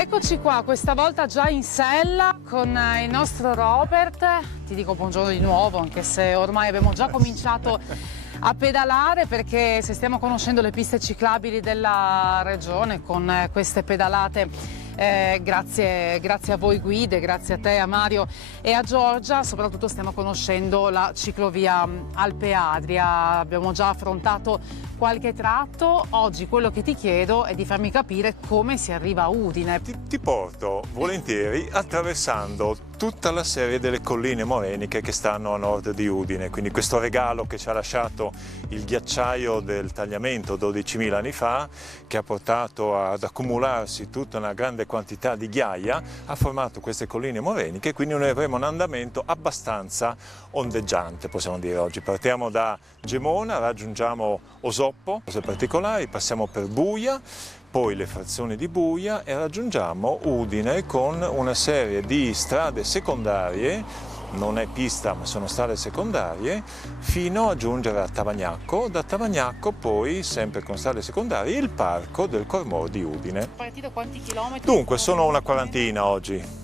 Eccoci qua, questa volta già in sella con il nostro Robert. Ti dico buongiorno di nuovo, anche se ormai abbiamo già cominciato a pedalare, perché se stiamo conoscendo le piste ciclabili della regione con queste pedalate, grazie a voi guide, grazie a te, a Mario e a Giorgia, soprattutto stiamo conoscendo la ciclovia Alpe Adria. Abbiamo già affrontato qualche tratto. Oggi quello che ti chiedo è di farmi capire come si arriva a Udine. Ti porto volentieri attraversando tutta la serie delle colline moreniche che stanno a nord di Udine, quindi questo regalo che ci ha lasciato il ghiacciaio del tagliamento 12.000 anni fa, che ha portato ad accumularsi tutta una grande quantità di ghiaia, ha formato queste colline moreniche, quindi noi avremo un andamento abbastanza ondeggiante, possiamo dire oggi. Partiamo da Gemona, raggiungiamo Osoppo, cose particolari, passiamo per Buia, poi le frazioni di Buia e raggiungiamo Udine con una serie di strade secondarie, non è pista ma sono strade secondarie, fino a giungere a Tavagnacco. Da Tavagnacco poi, sempre con strade secondarie, il parco del Cormor di Udine. Partito quanti chilometri? Dunque sono una quarantina oggi.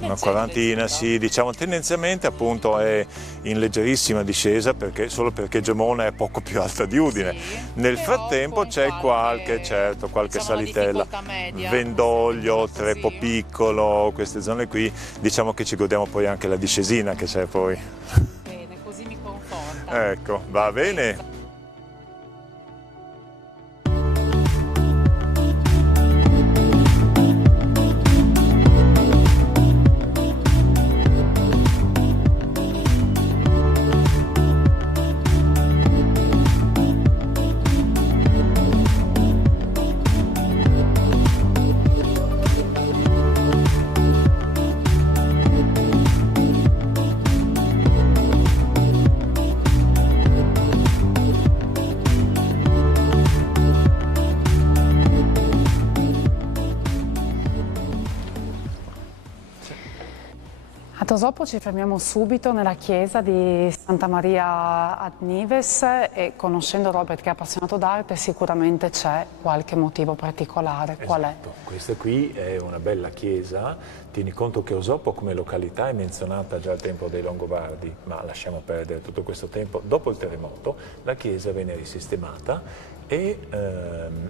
Una quarantina, sì, diciamo tendenzialmente appunto è in leggerissima discesa, solo perché Gemona è poco più alta di Udine. Sì, nel però frattempo con c'è qualche diciamo, salitella, media, Vendoglio, sì. Trepo Piccolo, queste zone qui, diciamo che ci godiamo poi anche la discesina che c'è poi. Bene, così mi conforta. Ecco, va bene. A Osoppo ci fermiamo subito nella chiesa di Santa Maria ad Nives e, conoscendo Robert che è appassionato d'arte, sicuramente c'è qualche motivo particolare. Qual è? Questa qui è una bella chiesa. Tieni conto che Osoppo come località è menzionata già al tempo dei Longobardi, ma lasciamo perdere tutto questo tempo. Dopo il terremoto la chiesa venne risistemata e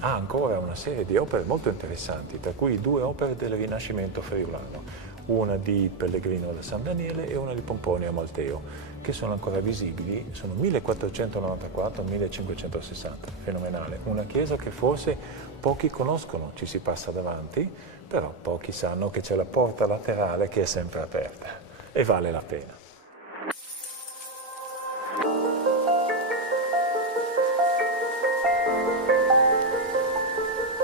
ha ancora una serie di opere molto interessanti, tra cui 2 opere del Rinascimento friulano, una di Pellegrino da San Daniele e una di Pomponio a Malteo, che sono ancora visibili, sono 1494-1560, fenomenale. Una chiesa che forse pochi conoscono, ci si passa davanti, però pochi sanno che c'è la porta laterale che è sempre aperta e vale la pena.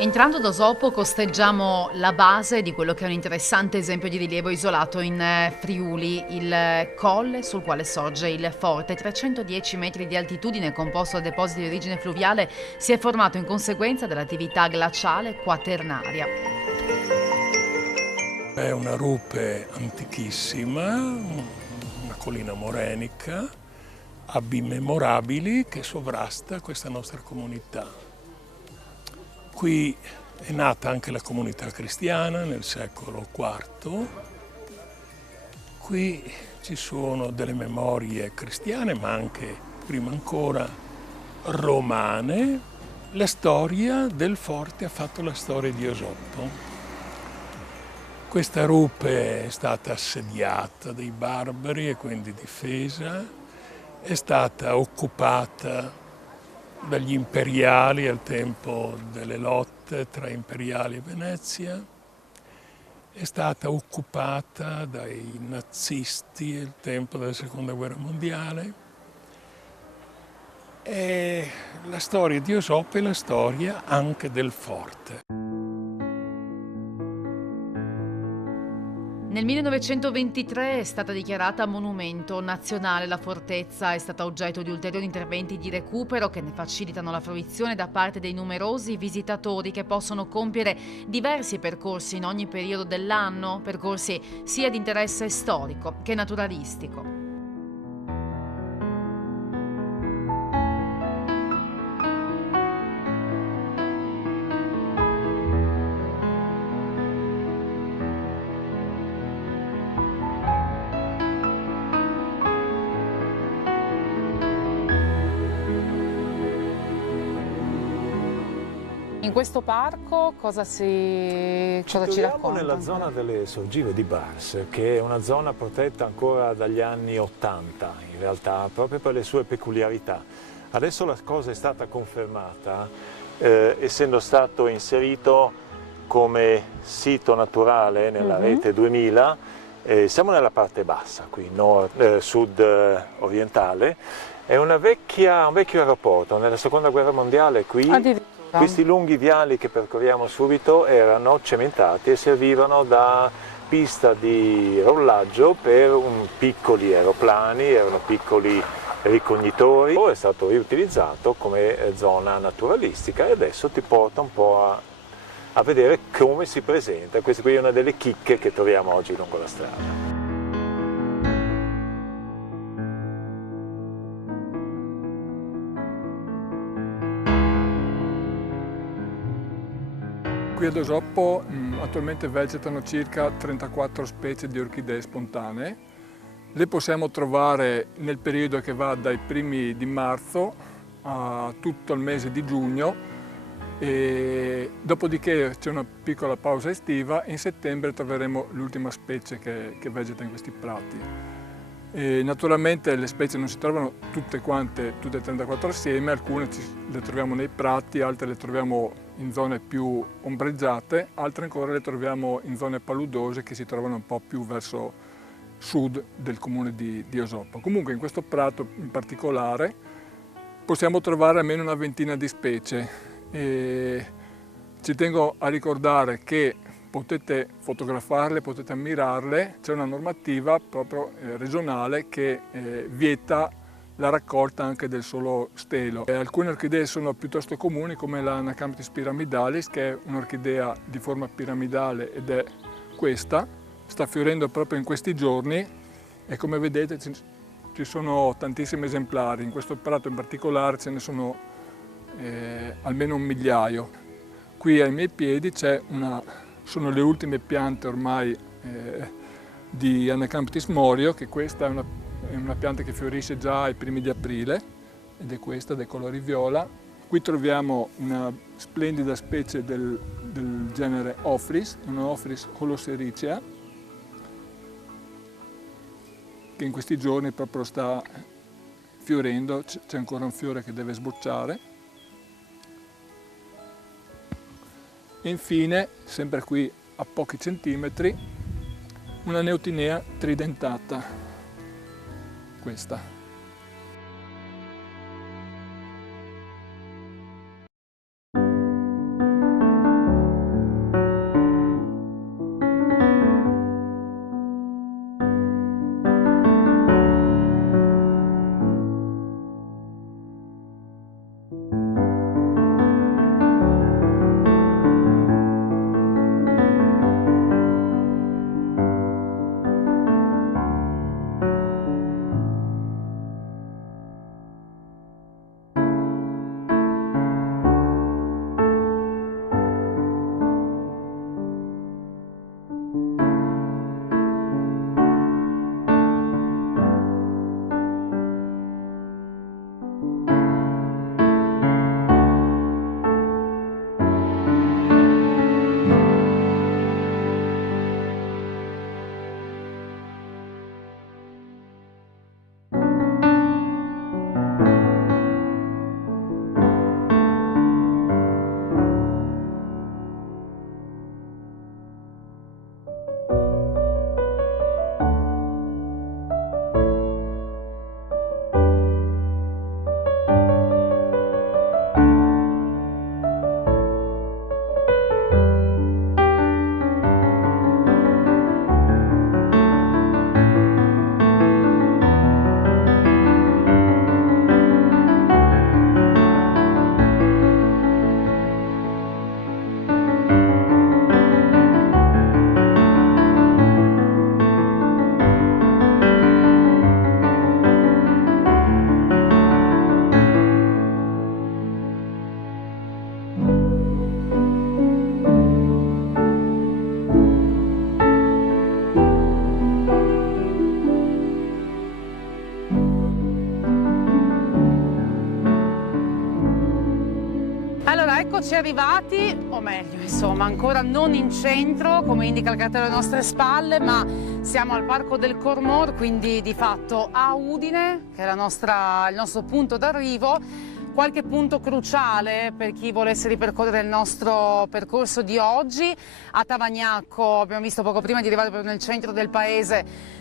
Entrando ad Osoppo costeggiamo la base di quello che è un interessante esempio di rilievo isolato in Friuli, il colle sul quale sorge il forte. 310 metri di altitudine, composto da depositi di origine fluviale, si è formato in conseguenza dell'attività glaciale quaternaria. È una rupe antichissima, una collina morenica, abbi memorabili che sovrasta questa nostra comunità. Qui è nata anche la comunità cristiana nel secolo IV. Qui ci sono delle memorie cristiane, ma anche, prima ancora, romane. La storia del forte ha fatto la storia di Osoppo. Questa rupe è stata assediata dai barbari e quindi difesa, è stata occupata dagli imperiali al tempo delle lotte tra imperiali e Venezia, è stata occupata dai nazisti al tempo della Seconda Guerra Mondiale. E la storia di Osoppo è la storia anche del forte. Nel 1923 è stata dichiarata monumento nazionale. La fortezza è stata oggetto di ulteriori interventi di recupero che ne facilitano la fruizione da parte dei numerosi visitatori che possono compiere diversi percorsi in ogni periodo dell'anno, percorsi sia di interesse storico che naturalistico. In questo parco cosa ci Siamo racconta? nella zona delle sorgive di Bars, che è una zona protetta ancora dagli anni 80, in realtà, proprio per le sue peculiarità. Adesso la cosa è stata confermata, essendo stato inserito come sito naturale nella rete 2000. Siamo nella parte bassa, qui, sud orientale. È un vecchio aeroporto. Nella seconda guerra mondiale qui questi lunghi viali che percorriamo subito erano cementati e servivano da pista di rollaggio per piccoli aeroplani, erano piccoli ricognitori. Poi è stato riutilizzato come zona naturalistica e adesso ti porta un po' a vedere come si presenta. Questa qui è una delle chicche che troviamo oggi lungo la strada. Qui ad Osoppo attualmente vegetano circa 34 specie di orchidee spontanee. Le possiamo trovare nel periodo che va dai primi di marzo a tutto il mese di giugno, e dopodiché c'è una piccola pausa estiva e in settembre troveremo l'ultima specie che vegeta in questi prati. E naturalmente le specie non si trovano tutte e 34 assieme, alcune le troviamo nei prati, altre le troviamo in zone più ombreggiate, altre ancora le troviamo in zone paludose che si trovano un po' più verso sud del comune di Osoppo. Comunque in questo prato in particolare possiamo trovare almeno una ventina di specie e ci tengo a ricordare che potete fotografarle, potete ammirarle, c'è una normativa proprio regionale che vieta la raccolta anche del solo stelo. Alcune orchidee sono piuttosto comuni come la Anacamptis pyramidalis, che è un'orchidea di forma piramidale ed è questa, sta fiorendo proprio in questi giorni e come vedete ci sono tantissimi esemplari, in questo prato in particolare ce ne sono almeno 1 migliaio. Qui ai miei piedi sono le ultime piante ormai di Anacamptis morio, che questa è una pianta che fiorisce già ai primi di aprile ed è questa dai colori viola. Qui troviamo una splendida specie del genere Ophrys, una Ophrys holosericea, che in questi giorni proprio sta fiorendo, c'è ancora un fiore che deve sbocciare. E infine, sempre qui a pochi centimetri, una Neutinea tridentata, questa. eccoci arrivati, o meglio, insomma, ancora non in centro, come indica il cartello alle nostre spalle, ma siamo al Parco del Cormor, quindi di fatto a Udine, che è il nostro punto d'arrivo. Qualche punto cruciale per chi volesse ripercorrere il nostro percorso di oggi. A Tavagnacco, abbiamo visto poco prima di arrivare proprio nel centro del paese,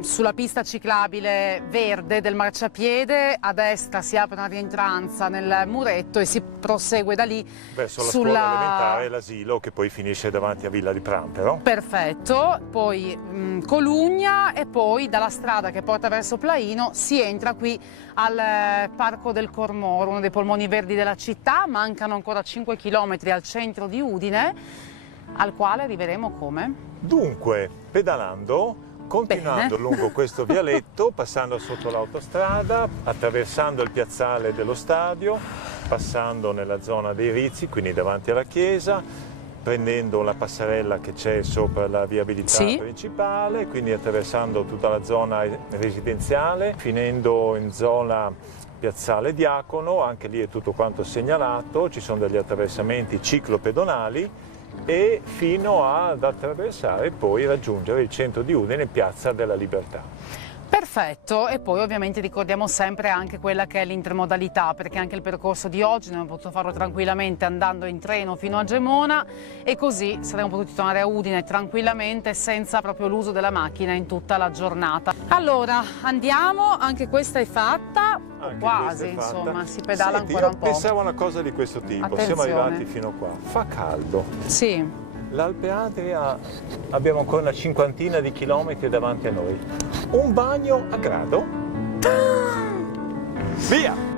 sulla pista ciclabile verde del marciapiede, a destra si apre una rientranza nel muretto e si prosegue da lì verso la scuola elementare e l'asilo, che poi finisce davanti a Villa di Prampero. Perfetto, poi Colugna, e poi dalla strada che porta verso Plaino si entra qui al Parco del Cormor, uno dei polmoni verdi della città. Mancano ancora 5 km al centro di Udine, al quale arriveremo come? Dunque, pedalando, continuando lungo questo vialetto, passando sotto l'autostrada, attraversando il piazzale dello stadio, passando nella zona dei Rizzi, quindi davanti alla chiesa, prendendo la passerella che c'è sopra la viabilità principale, quindi attraversando tutta la zona residenziale, finendo in zona piazzale Diacono, anche lì è tutto quanto segnalato, ci sono degli attraversamenti ciclopedonali, e fino ad attraversare e poi raggiungere il centro di Udine, Piazza della Libertà. Perfetto, e poi ovviamente ricordiamo sempre anche quella che è l'intermodalità, perché anche il percorso di oggi noi abbiamo potuto farlo tranquillamente andando in treno fino a Gemona, e così saremmo potuti tornare a Udine tranquillamente senza proprio l'uso della macchina in tutta la giornata. Allora andiamo, anche questa è fatta, quasi, insomma, si pedala. Senti, ancora un po'. Pensavo a una cosa di questo tipo. Attenzione. Siamo arrivati fino qua, fa caldo. Sì. L'Alpe Adria, abbiamo ancora una cinquantina di chilometri davanti a noi. Un bagno a grado? Via!